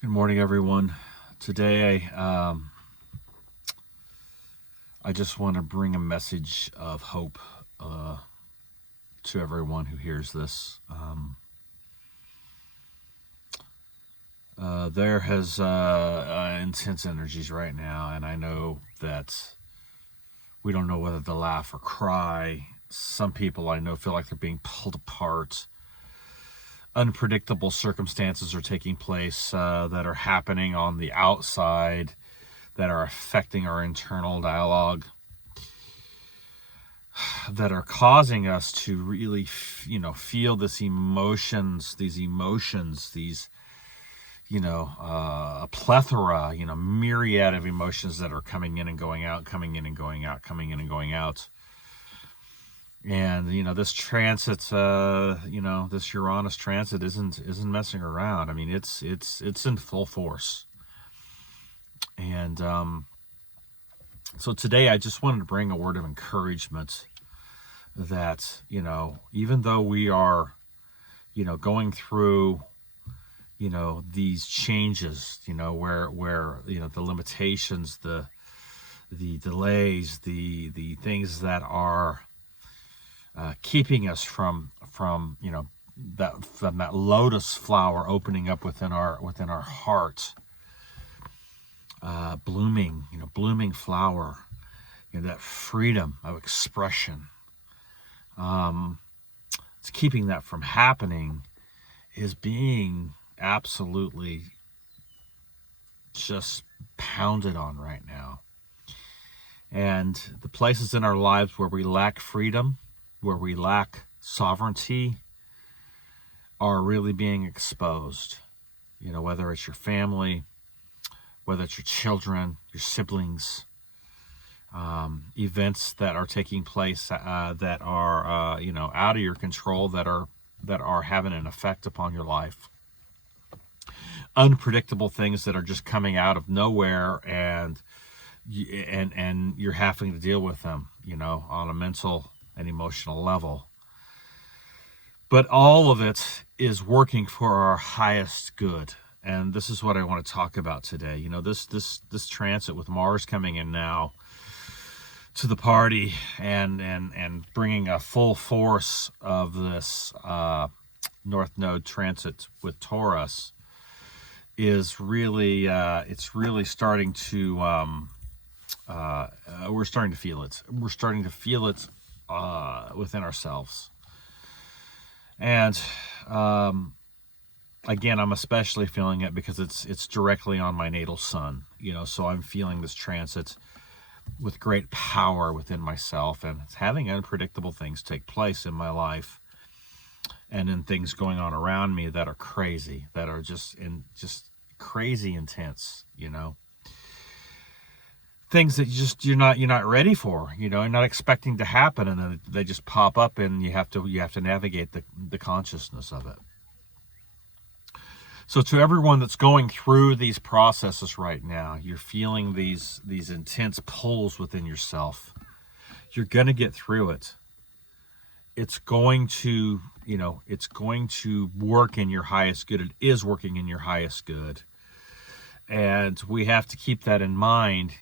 Good morning, everyone. Today, I just want to bring a message of hope to everyone who hears this. There has intense energies right now, and I know that we don't know whether to laugh or cry. Some people I know feel like they're being pulled apart. Unpredictable circumstances are taking place that are happening on the outside that are affecting our internal dialogue, that are causing us to really, feel these emotions, a plethora, myriad of emotions that are coming in and going out, coming in and going out, coming in and going out. And this transit, this Uranus transit isn't messing around. I mean, it's in full force. And so today I just wanted to bring a word of encouragement that even though we are going through these changes, where the limitations, the delays, the things that are keeping us from that lotus flower opening up within our heart, blooming flower, that freedom of expression. It's keeping that from happening is being absolutely just pounded on right now. And the places in our lives where we lack freedom, where we lack sovereignty, are really being exposed. Whether it's your family, whether it's your children, your siblings, events that are taking place that are out of your control, that are having an effect upon your life. Unpredictable things that are just coming out of nowhere, and you're having to deal with them, on a mental and emotional level. But all of it is working for our highest good. And this is what I want to talk about today. This transit with Mars coming in now to the party and bringing a full force of this North Node transit with Taurus is really, it's really starting to, we're starting to feel it. We're starting to feel it within ourselves. And again, I'm especially feeling it because it's directly on my natal sun, so I'm feeling this transit with great power within myself, and it's having unpredictable things take place in my life and in things going on around me that are crazy, that are just crazy intense, things that you're not ready for, you're not expecting to happen, and then they just pop up, and you have to navigate the consciousness of it. So to everyone that's going through these processes right now, you're feeling these intense pulls within yourself. You're going to get through it. It's going to work in your highest good. It is working in your highest good. And we have to keep that in mind,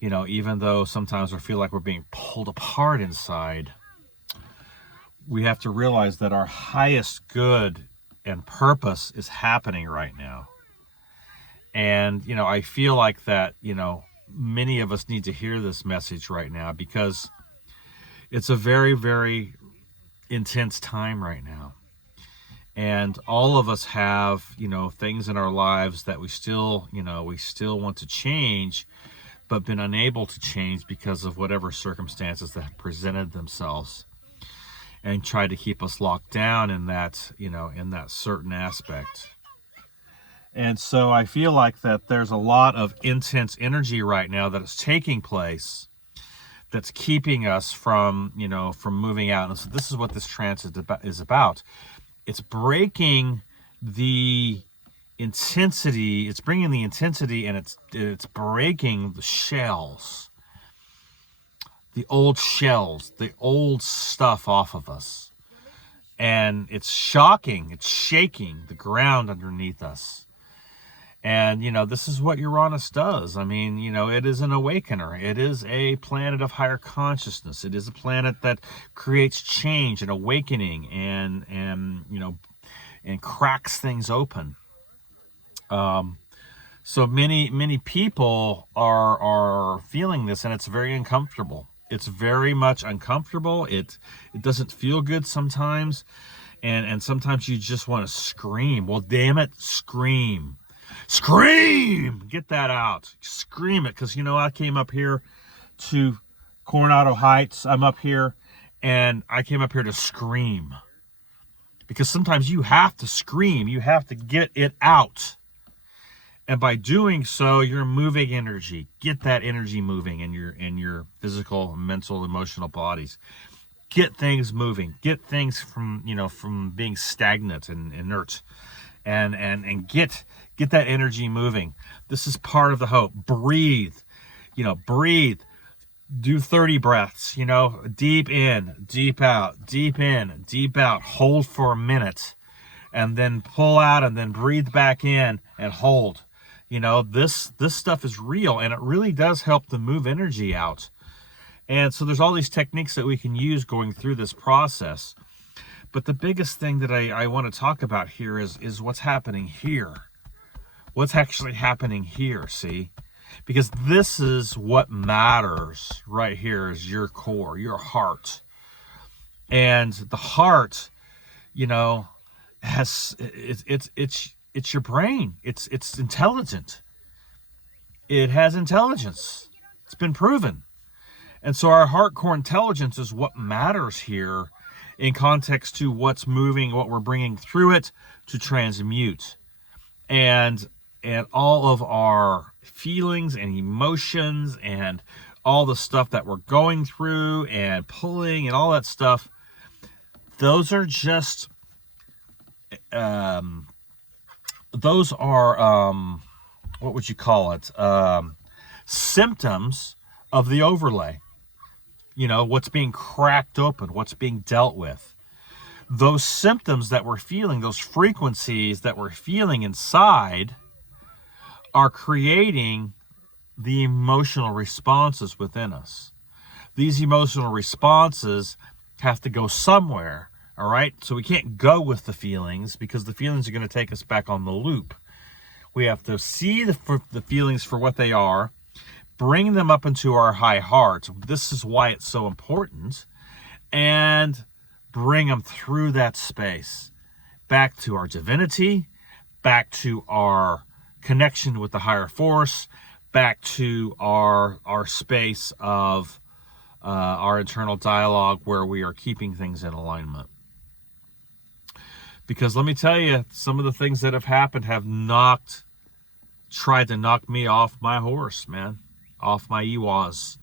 even though sometimes we feel like we're being pulled apart inside. We have to realize that our highest good and purpose is happening right now. And I feel like that many of us need to hear this message right now, because it's a very, very intense time right now, and all of us have things in our lives that we still want to change, but been unable to change because of whatever circumstances that have presented themselves and try to keep us locked down in that, in that certain aspect. And so I feel like that there's a lot of intense energy right now that is taking place that's keeping us from moving out. And so this is what this transit is about. It's breaking the intensity, it's bringing the intensity, and it's breaking the shells, the old shells, the old stuff off of us. And it's shocking, it's shaking the ground underneath us. And, this is what Uranus does. I mean, it is an awakener. It is a planet of higher consciousness. It is a planet that creates change and awakening and cracks things open. So many people are feeling this, and it's very uncomfortable. It's very much uncomfortable. It doesn't feel good sometimes, and sometimes you just want to scream. Well, damn it, scream. Scream! Get that out. Scream it, because I came up here to Coronado Heights. I'm up here, and I came up here to scream. Because sometimes you have to scream. You have to get it out. And by doing so, you're moving energy. Get that energy moving in your physical, mental, emotional bodies. Get things moving. Get things from being stagnant and inert. And get that energy moving. This is part of the hope. Breathe. Breathe. Do 30 breaths, deep in, deep out, deep in, deep out. Hold for a minute, and then pull out, and then breathe back in and hold. This stuff is real, and it really does help to move energy out. And so there's all these techniques that we can use going through this process. But the biggest thing that I want to talk about here is what's happening here. What's actually happening here, see? Because this is what matters right here, is your core, your heart. And the heart, has it's your brain. It's intelligent. It has intelligence. It's been proven. And so our heart core intelligence is what matters here in context to what's moving, what we're bringing through it to transmute. And all of our feelings and emotions and all the stuff that we're going through and pulling and all that stuff, those are just those are what would you call it, symptoms of the overlay. What's being cracked open, what's being dealt with. Those symptoms that we're feeling, those frequencies that we're feeling inside, are creating the emotional responses within us. These emotional responses have to go somewhere, all right? So we can't go with the feelings, because the feelings are going to take us back on the loop. We have to see the feelings for what they are, bring them up into our high heart. This is why it's so important. And bring them through that space, back to our divinity, back to our connection with the higher force, back to our space of our internal dialogue, where we are keeping things in alignment. Because let me tell you, some of the things that have happened have tried to knock me off my horse, man. Off my EWAs,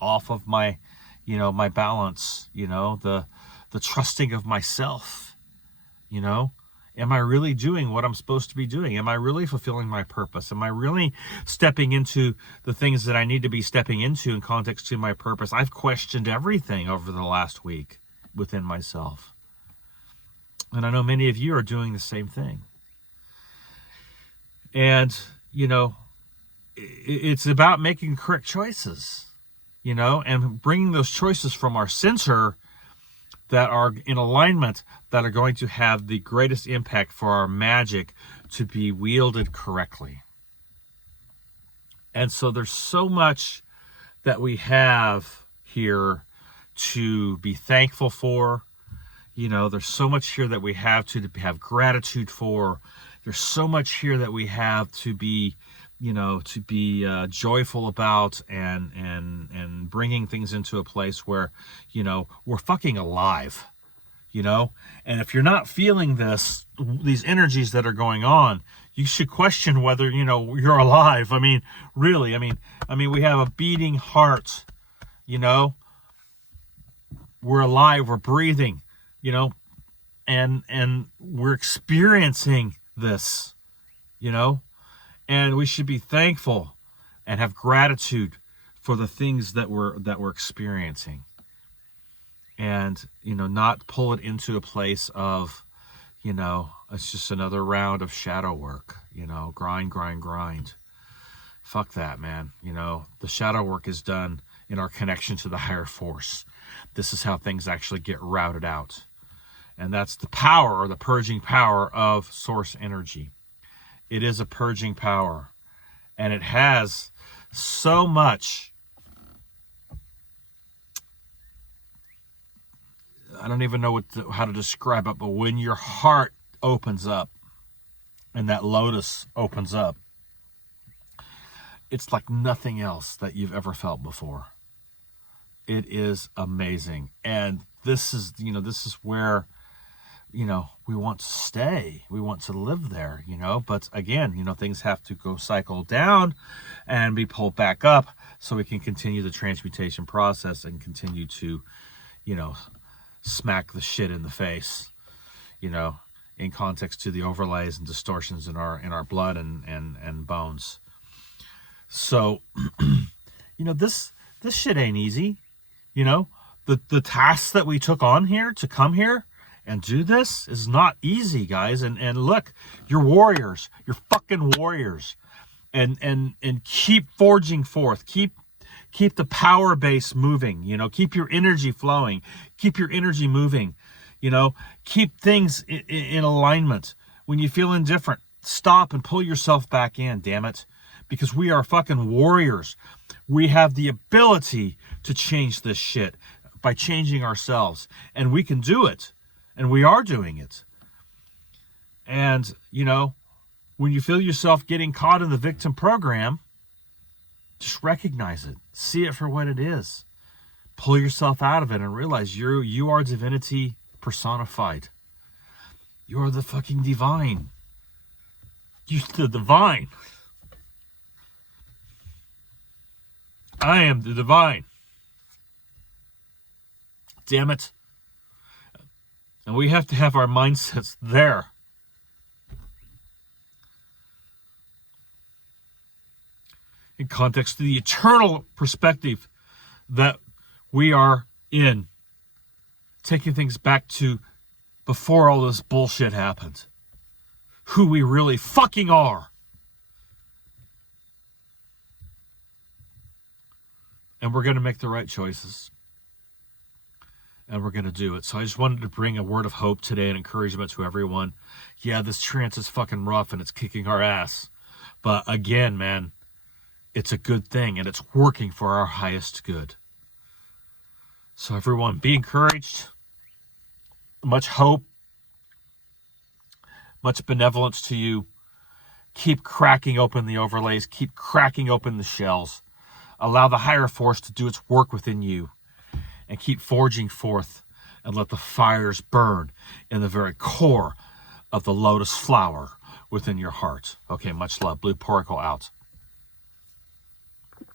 off of my, my balance, the trusting of myself, Am I really doing what I'm supposed to be doing? Am I really fulfilling my purpose? Am I really stepping into the things that I need to be stepping into in context to my purpose? I've questioned everything over the last week within myself. And I know many of you are doing the same thing. And, it's about making correct choices, and bringing those choices from our center that are in alignment, that are going to have the greatest impact for our magic to be wielded correctly. And so there's so much that we have here to be thankful for. There's so much here that we have to have gratitude for. There's so much here that we have to be joyful about, and bringing things into a place where, we're fucking alive, and if you're not feeling these energies that are going on, you should question whether, you're alive. I mean, really, I mean, we have a beating heart, we're alive, we're breathing, and we're experiencing this, and we should be thankful and have gratitude for the things that we're experiencing, and not pull it into a place of you know, it's just another round of shadow work, you know, grind, grind, grind. Fuck that, man. You know, the shadow work is done in our connection to the higher force. This is how things actually get routed out. And that's the power, or the purging power of source energy. It is a purging power. And it has so much, I don't even know how to describe it, but when your heart opens up and that lotus opens up, it's like nothing else that you've ever felt before. It is amazing. And this is, you know, this is where, you know, we want to stay. We want to live there, you know. But again, you know, things have to go cycle down and be pulled back up so we can continue the transmutation process and continue to, you know, smack the shit in the face, you know, in context to the overlays and distortions in our blood and bones. So, you know, this shit ain't easy. You know, the tasks that we took on here to come here and do this is not easy, guys. And look, you're warriors. You're fucking warriors. And keep forging forth. Keep the power base moving. You know, keep your energy flowing. Keep your energy moving. You know, keep things in alignment. When you feel indifferent, stop and pull yourself back in, damn it. Because we are fucking warriors. We have the ability to change this shit by changing ourselves. And we can do it. And we are doing it. And, you know, when you feel yourself getting caught in the victim program, just recognize it. See it for what it is. Pull yourself out of it and realize you are divinity personified. You are the fucking divine. You're the divine. I am the divine. Damn it. And we have to have our mindsets there. In context to the eternal perspective that we are in. Taking things back to before all this bullshit happened. Who we really fucking are. And we're going to make the right choices. And we're going to do it. So I just wanted to bring a word of hope today and encouragement to everyone. Yeah, this trance is fucking rough and it's kicking our ass. But again, man, it's a good thing and it's working for our highest good. So everyone, be encouraged. Much hope. Much benevolence to you. Keep cracking open the overlays. Keep cracking open the shells. Allow the higher force to do its work within you. And keep forging forth and let the fires burn in the very core of the lotus flower within your heart. Okay, much love. Blue Poricle out.